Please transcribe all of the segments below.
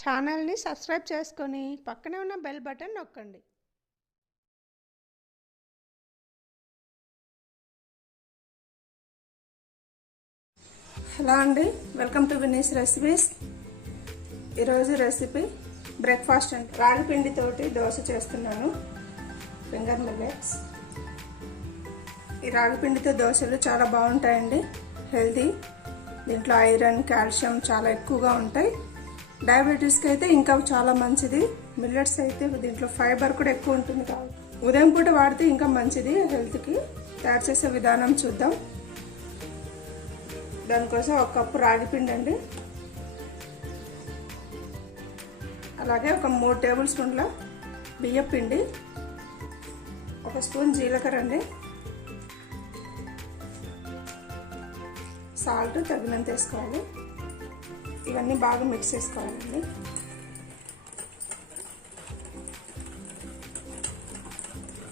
ఛానల్ని సబ్స్క్రైబ్ చేసుకొని పక్కనే ఉన్న బెల్ బటన్ నొక్కండి. హలో అండి, వెల్కమ్ టు వినీస్ రెసిపీస్. ఈరోజు రెసిపీ బ్రేక్ఫాస్ట్ అండి. రాగి పిండితోటి దోశ చేస్తున్నాను, ఫింగర్ మిల్లెట్స్. ఈ రాగి పిండితో దోశలు చాలా బాగుంటాయండి, హెల్తీ. దీంట్లో ఐరన్, కాల్షియం చాలా ఎక్కువగా ఉంటాయి. డయాబెటీస్కి అయితే ఇంకా చాలా మంచిది. మిల్లెట్స్ అయితే దీంట్లో ఫైబర్ కూడా ఎక్కువ ఉంటుంది కాబట్టి ఉదయం పూట వాడితే ఇంకా మంచిది హెల్త్కి. తయారు చేసే విధానం చూద్దాం. దానికోసం 1 కప్పు రాగి పిండి అండి, అలాగే ఒక 3 టేబుల్ స్పూన్ల బియ్యం పిండి, 1 స్పూన్ జీలకర్ర అండి, సాల్ట్ తగినంత వేసుకోవాలి. ఇవన్నీ బాగా మిక్స్ చేసుకోవాలండి.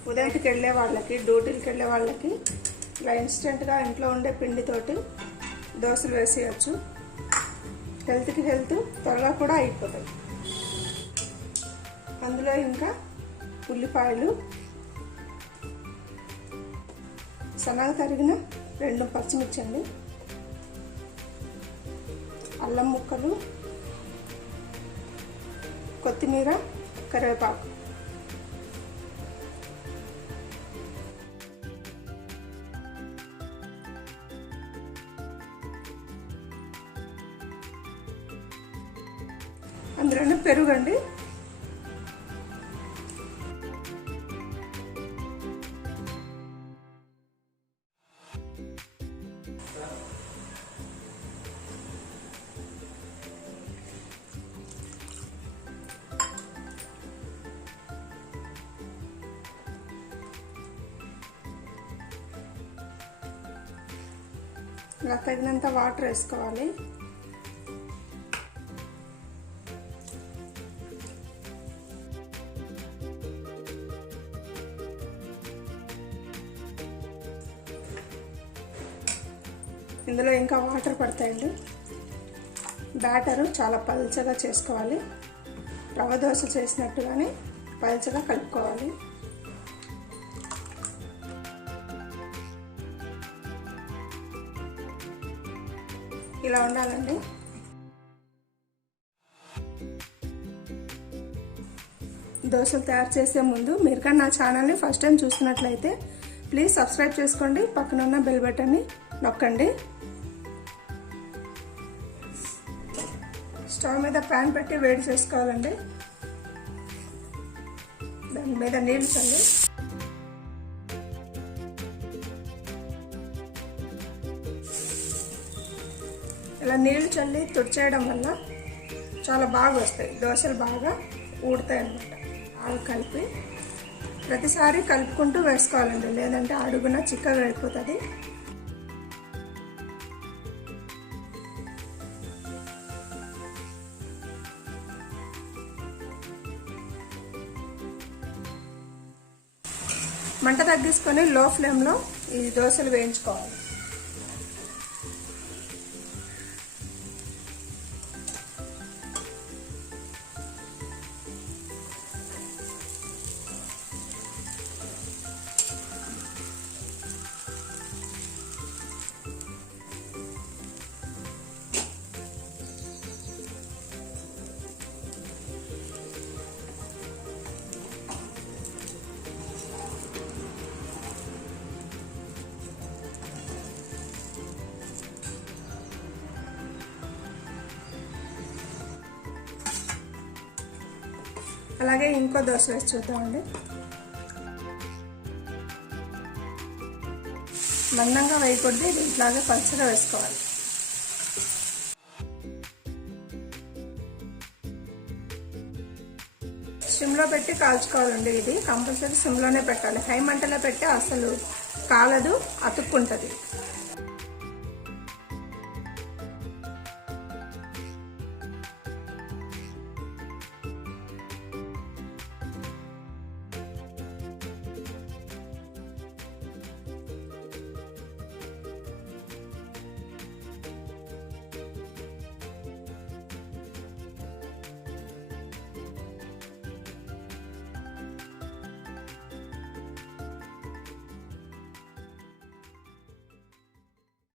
ఉదయానికి వెళ్ళే వాళ్ళకి, డ్యూటీకి వెళ్ళే వాళ్ళకి ఇలా ఇన్స్టెంట్గా ఇంట్లో ఉండే పిండితోటి దోశలు వేసేయచ్చు. హెల్త్కి హెల్త్, త్వరగా కూడా అయిపోతాయి. అందులో ఇంకా ఉల్లిపాయలు, సన్నగా తరిగిన 2 పచ్చిమిర్చి అండి, అల్లం ముక్కలు, కొత్తిమీర, కరివేపాకు. అందులోనే పెరుగండి. ఇలా తగినంత వాటర్ వేసుకోవాలి. ఇందులో ఇంకా వాటర్ పడతాయండి. బ్యాటరు చాలా పల్చగా చేసుకోవాలి. రవ్వ దోశ చేసినట్టుగానే పల్చగా కలుపుకోవాలి. ఇలా ఉండాలండి. దోశలు తయారు చేసే ముందు మీరు కానీ నా ఛానల్ని ఫస్ట్ టైం చూస్తున్నట్లయితే ప్లీజ్ సబ్స్క్రైబ్ చేసుకోండి, పక్కన ఉన్న బెల్ బటన్ని నొక్కండి. స్టవ్ మీద ప్యాన్ పెట్టి వేడి చేసుకోవాలండి. దాని మీద నీళ్ళు చల్లి ఇలా నీళ్ళు చల్లి తుడిచేయడం వల్ల చాలా బాగా వస్తాయి దోశలు, బాగా ఊడతాయి అన్నమాట. బాగా కలిపి ప్రతిసారి కలుపుకుంటూ వేసుకోవాలండి, లేదంటే అడుగున చిక్కగా అయిపోతుంది. మంట తగ్గించుకొని లో ఫ్లేమ్లో ఈ దోశలు వేయించుకోవాలి. అలాగే ఇంకో దోశ వేసి చూద్దామండి. మందంగా వేయకూడదు, ఇట్లాగే పలుచగా వేసుకోవాలి. సిమ్లో పెట్టి కాల్చుకోవాలండి. ఇది కంపల్సరీ సిమ్లోనే పెట్టాలి. హై మంటలో పెట్టి అసలు కాలదు, అతుక్కుంటుంది.